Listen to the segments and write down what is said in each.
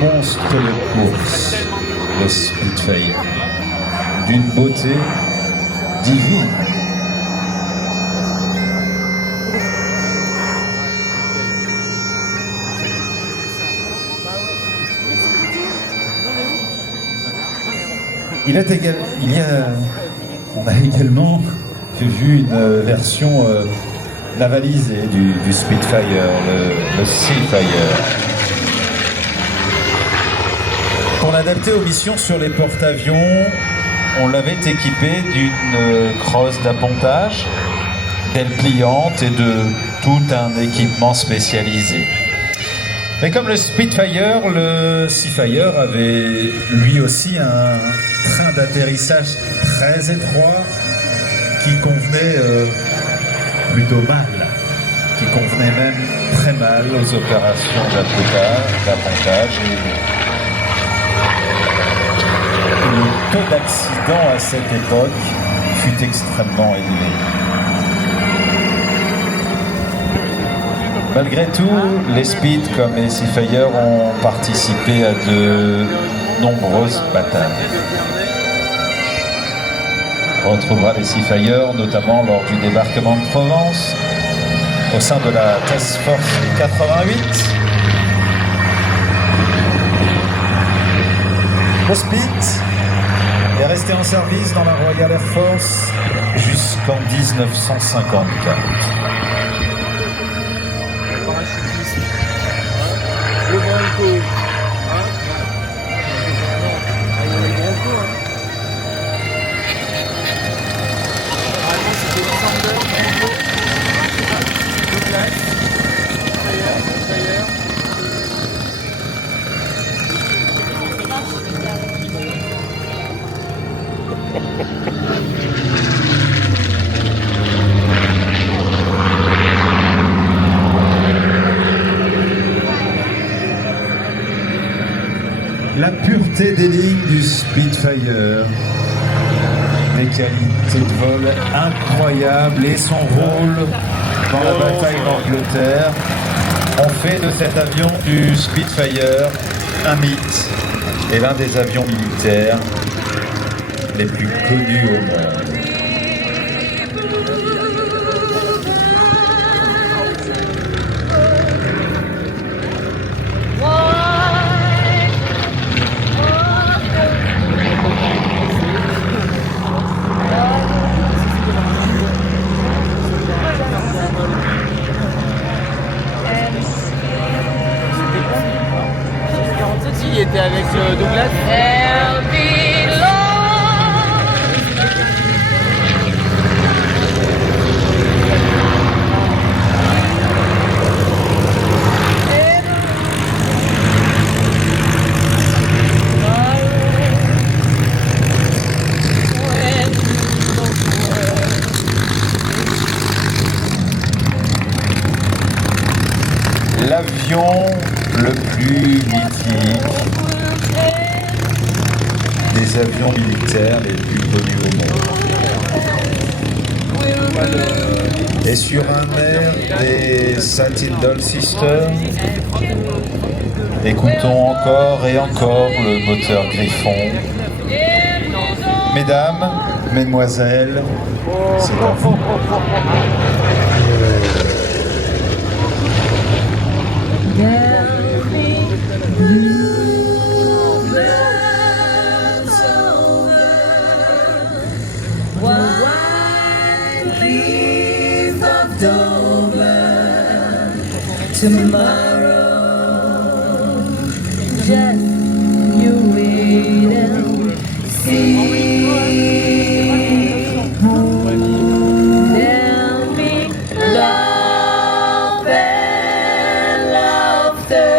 monstre de course, le Spitfire, d'une beauté divine. On a également vu une version navalisée du Spitfire, le Seafire. Pour l'adapter aux missions sur les porte-avions, on l'avait équipé d'une crosse d'appontage, d'ailes pliantes et de tout un équipement spécialisé. Mais comme le Spitfire, le Seafire avait lui aussi un train d'atterrissage très étroit qui convenait plutôt mal, qui convenait même très mal aux opérations d'appontage. Le taux d'accident à cette époque fut extrêmement élevé. Malgré tout, les Speed comme les Seafire ont participé à de nombreuses batailles. On retrouvera les Seafire notamment lors du débarquement de Provence, au sein de la Task Force 88. Le Speed est resté en service dans la Royal Air Force jusqu'en 1954. Le Branco. La pureté des lignes du Spitfire, des qualités de vol incroyables et son rôle dans la bataille d'Angleterre ont fait de cet avion du Spitfire un mythe et l'un des avions militaires les plus connus au monde. Il était avec Douglas. L'avion le plus mythique des avions militaires les plus connus au monde. Et sur un air des Satin Doll Sisters, écoutons encore et encore le moteur Griffon. Mesdames, mesdemoiselles, c'est à vous. Tomorrow, just you wait and see. There'll be love and laughter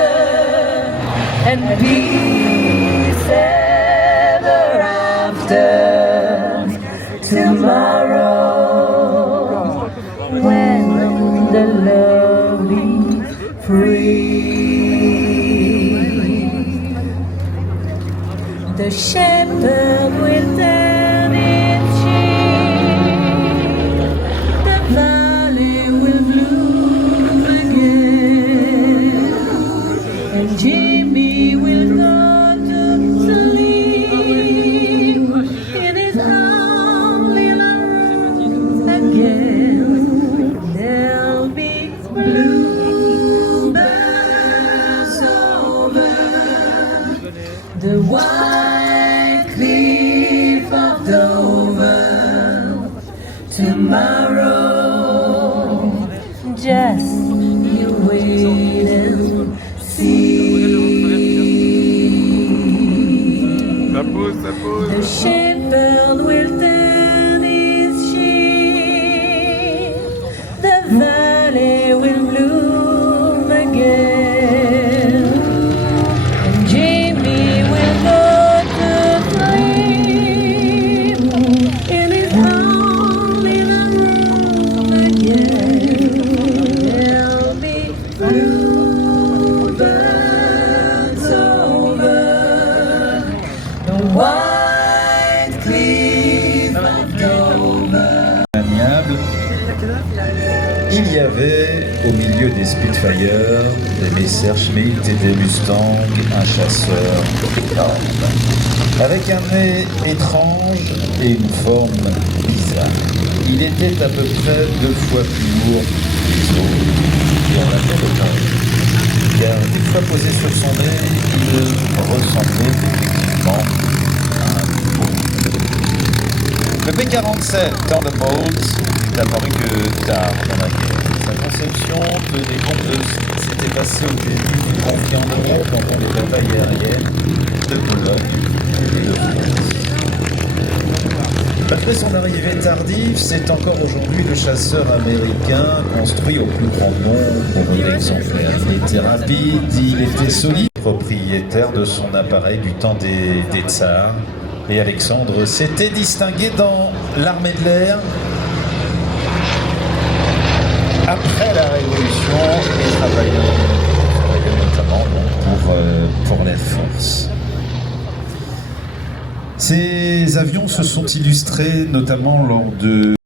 and peace ever after. Tomorrow, when the lovely free. The shepherd will turn its sheep. The valley will bloom again, and Jimmy will tomorrow. Just you wait and see. Ça pose, ça pose. The shepherd will turn his sheep. The valley will bloom again. And Jamie will go to sleep in his home in a room again. There'll be bluebirds over the white cliff of Dover. Amiable. Il y avait au milieu des Spitfire, des Messerschmitt et des Mustang, un chasseur énorme, avec un nez étrange et une forme bizarre. Il était à peu près 2 fois plus lourd que les autres, et on l'appelait le Tank, car une fois posé sur son nez, il ressemblait effectivement à un faux. Le P-47 Thunderbolt n'est apparu que tard dans la guerre. Sa conception de décompteuse s'était passée au début du conflit en Europe pendant les batailles aériennes de Pologne et de France. Malgré son arrivée tardive, c'est encore aujourd'hui le chasseur américain construit au plus grand nombre d'exemplaires. Il était rapide, il était solide, propriétaire de son appareil du temps des tsars. Et Alexandre s'était distingué dans l'armée de l'air après la Révolution et travaillait notamment pour l'Air Force. Ces avions se sont illustrés notamment lors de